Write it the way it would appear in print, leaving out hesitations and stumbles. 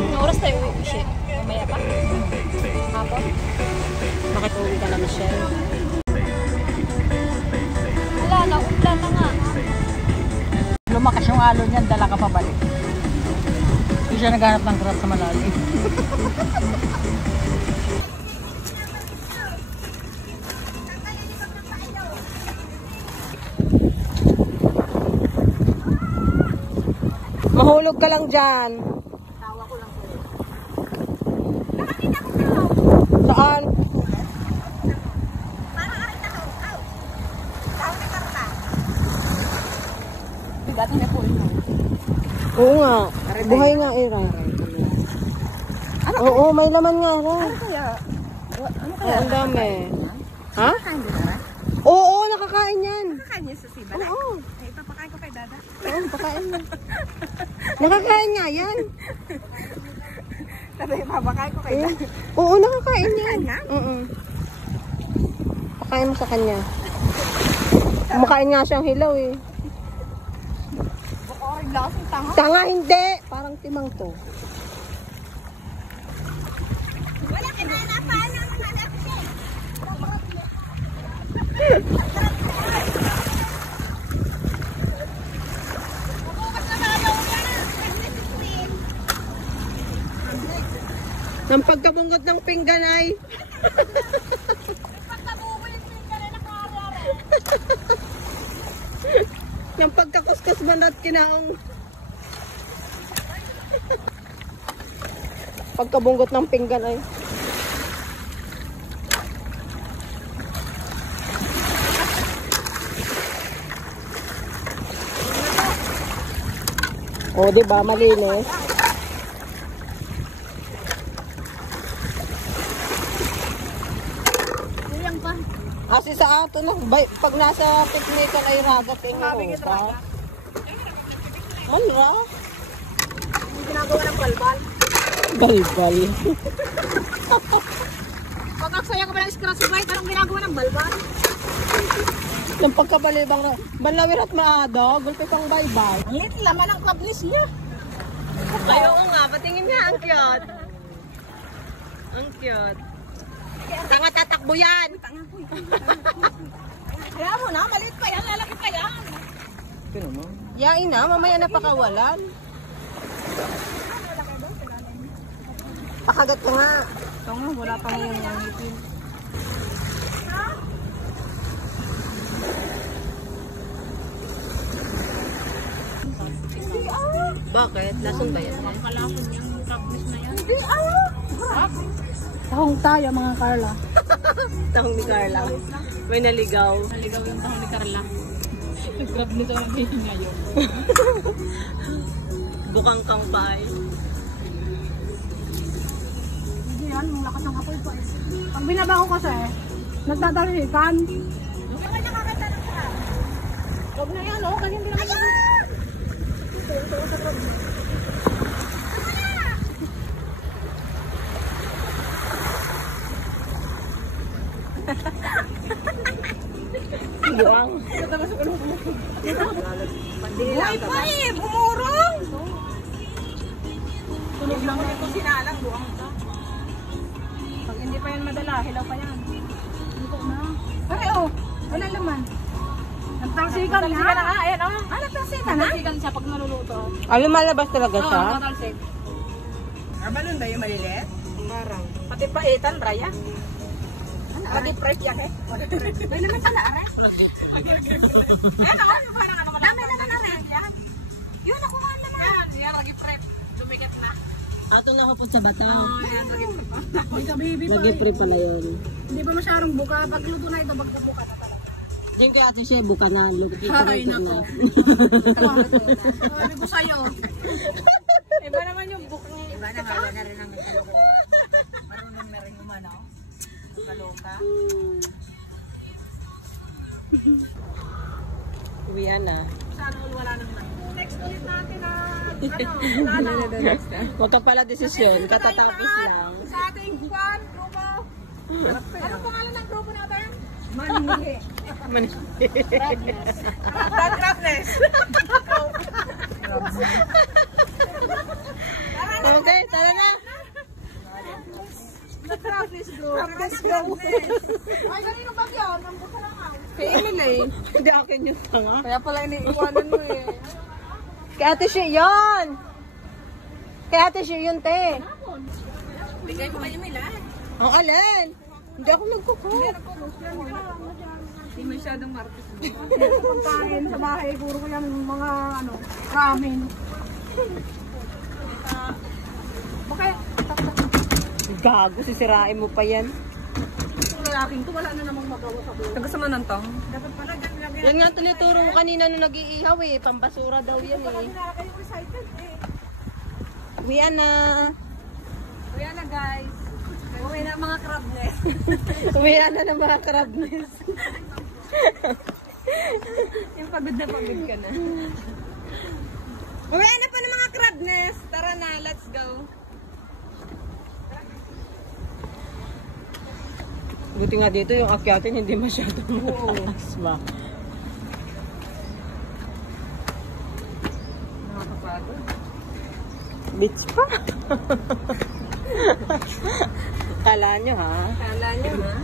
Anong oras tayo uwi, Michelle? Mamaya pa? Hapon? Bakit uwi ka na, Michelle? Wala, naupla na nga. Lumakas yung alo niyan, dala ka pabalik. Hindi siya naghanap ng grab sa malalim. Mahulog ka lang dyan. Tawa ko lang po. Saan? Dati na po ito. Oo nga. Buhay nga, Ira. Oo, may laman nga. Ano kaya? Ano Oo, ang dami. Ha? Nakakain din na? Oo, nakakain yan. Nakakain niya sa siba? Oo. Eh, ipapakain ko kay Dada. Oo, pakain mo. Nakakain nga yan. Sabi, ipapakain ko kay Dada. Oo, nakakain yan. Nakakain nga? Oo. Pakain mo sa kanya. Kumakain nga siyang hilaw eh. Bukoy, lasong tanga. Tanga hindi. Parang timang to. Wala kinalapan ng manalap siya. Nang pagkabunggot ng pinggan ay. Nang pagkakuskus man at kinaong. Pagkabunggot ng pinggan ay. O, diba? Malinis. Kasi sa ato na, pag nasa picnican ay ragat yung rosa. Malra? Hindi ginagawa ng balbal. Balbal. Pag aksaya ka ba ng scratch bite, anong ginagawa ng balbal? Yung pagkabalibang na, banlawir at maada, gulpi pang baybay. Ang lit laman ng kablis niya. Ay, oo nga, patingin nga, ang cute. Ang cute. Tanga tatakbo yan. Kaya mo na, maliit pa yan, lalaki pa yan. Yain na, mamaya na pakawalan. Pakagat ka nga. Ito nga, wala pang yung ngipin. Bakit? Lason ba yan? Kalason yung kablis na yan. Hindi tahong tayo mga Carla. Tahong ni Carla. May naligaw. Naligaw yung tahong ni Carla. Nag-grab nito ang hihinga yun. Bukang kang paay. Hindi yan, ang lakas ng apoy pa. Pag binaba ko kasi, nagdadalikan. Huwag naman nakakanta ng sa. Huwag na yan, kasi hindi naman yan. Buang. Buhay pa eh, bumurong. Tunog lang ito sinalang, buang ito. Pag hindi pa yan madala, hilaw pa yan. Dito na. Pare oh, wala laman. Nagtalsikan na. Ayan oh. Nagtalsikan na? Nagtalsikan siya pag naluluto. Lumalabas talaga siya? Oo, nagtalsik. Balon ba yung maliliit? Parang. Pati paitan, Raya? Pati prep yan eh. May naman pala, are? Ano? Yung parang ano Dami naman, are. Yun, nakuha naman. yan, lagi prep. Dumigat na. Ato na kapot sa batang. Yan, lagi prep. May kabibi pa. Nag-pre pala yun. Hindi pa masyadong buka. Pag luto na ito, magbubuka na talaga. Diyan kay ate siya, buka na. Ay, nako. Sabi ko sa'yo. Iba naman yung bukang. Iba na nga na rin ang kaloko. Marunong na rin umano. Kaloka. Uwian na. Sana wala naman. Next ulit natin na, ano, Huwag ka pala desisyon, katatapos lang. sa ating kwan, grupo. Ano pangalan ng grupo natin? Bad crapness. Okay, tara na. Practice go. Ay, kanino ba yun? Ang buka lang ako. Kay Emily. Hindi akin yung tanga. Kaya pala iniiwanan mo eh. Kay Ate Shi, yun! Kay Ate Shi, yun, te. Bigay mo kayo nila. Ang alin? Hindi ako nagkuko. Hindi masyadong martis. Pagkain sa bahay, puro ko yung mga ramen. Bakit? Gago, sisirain mo pa yan. Yung lalaking to, wala na namang magawa sa buhay. Taga man to? Dapat pala ganyan. Yan nga tinuturo mo kanina nung nag-iihaw eh. Pambasura daw yan eh. Nila kayong recycle eh. Uwian na. Kuya na guys. Uwi na mga crab nest. Uwian na ng mga crabness. Yung pagod na ka na. Uwi na pa ng mga crab nest. Tara na, let's go. Buti nga dito yung akyatin hindi masyadong mataas ba? Nakakapagod. Beach pa. Kala nyo ha? Kala nyo ha?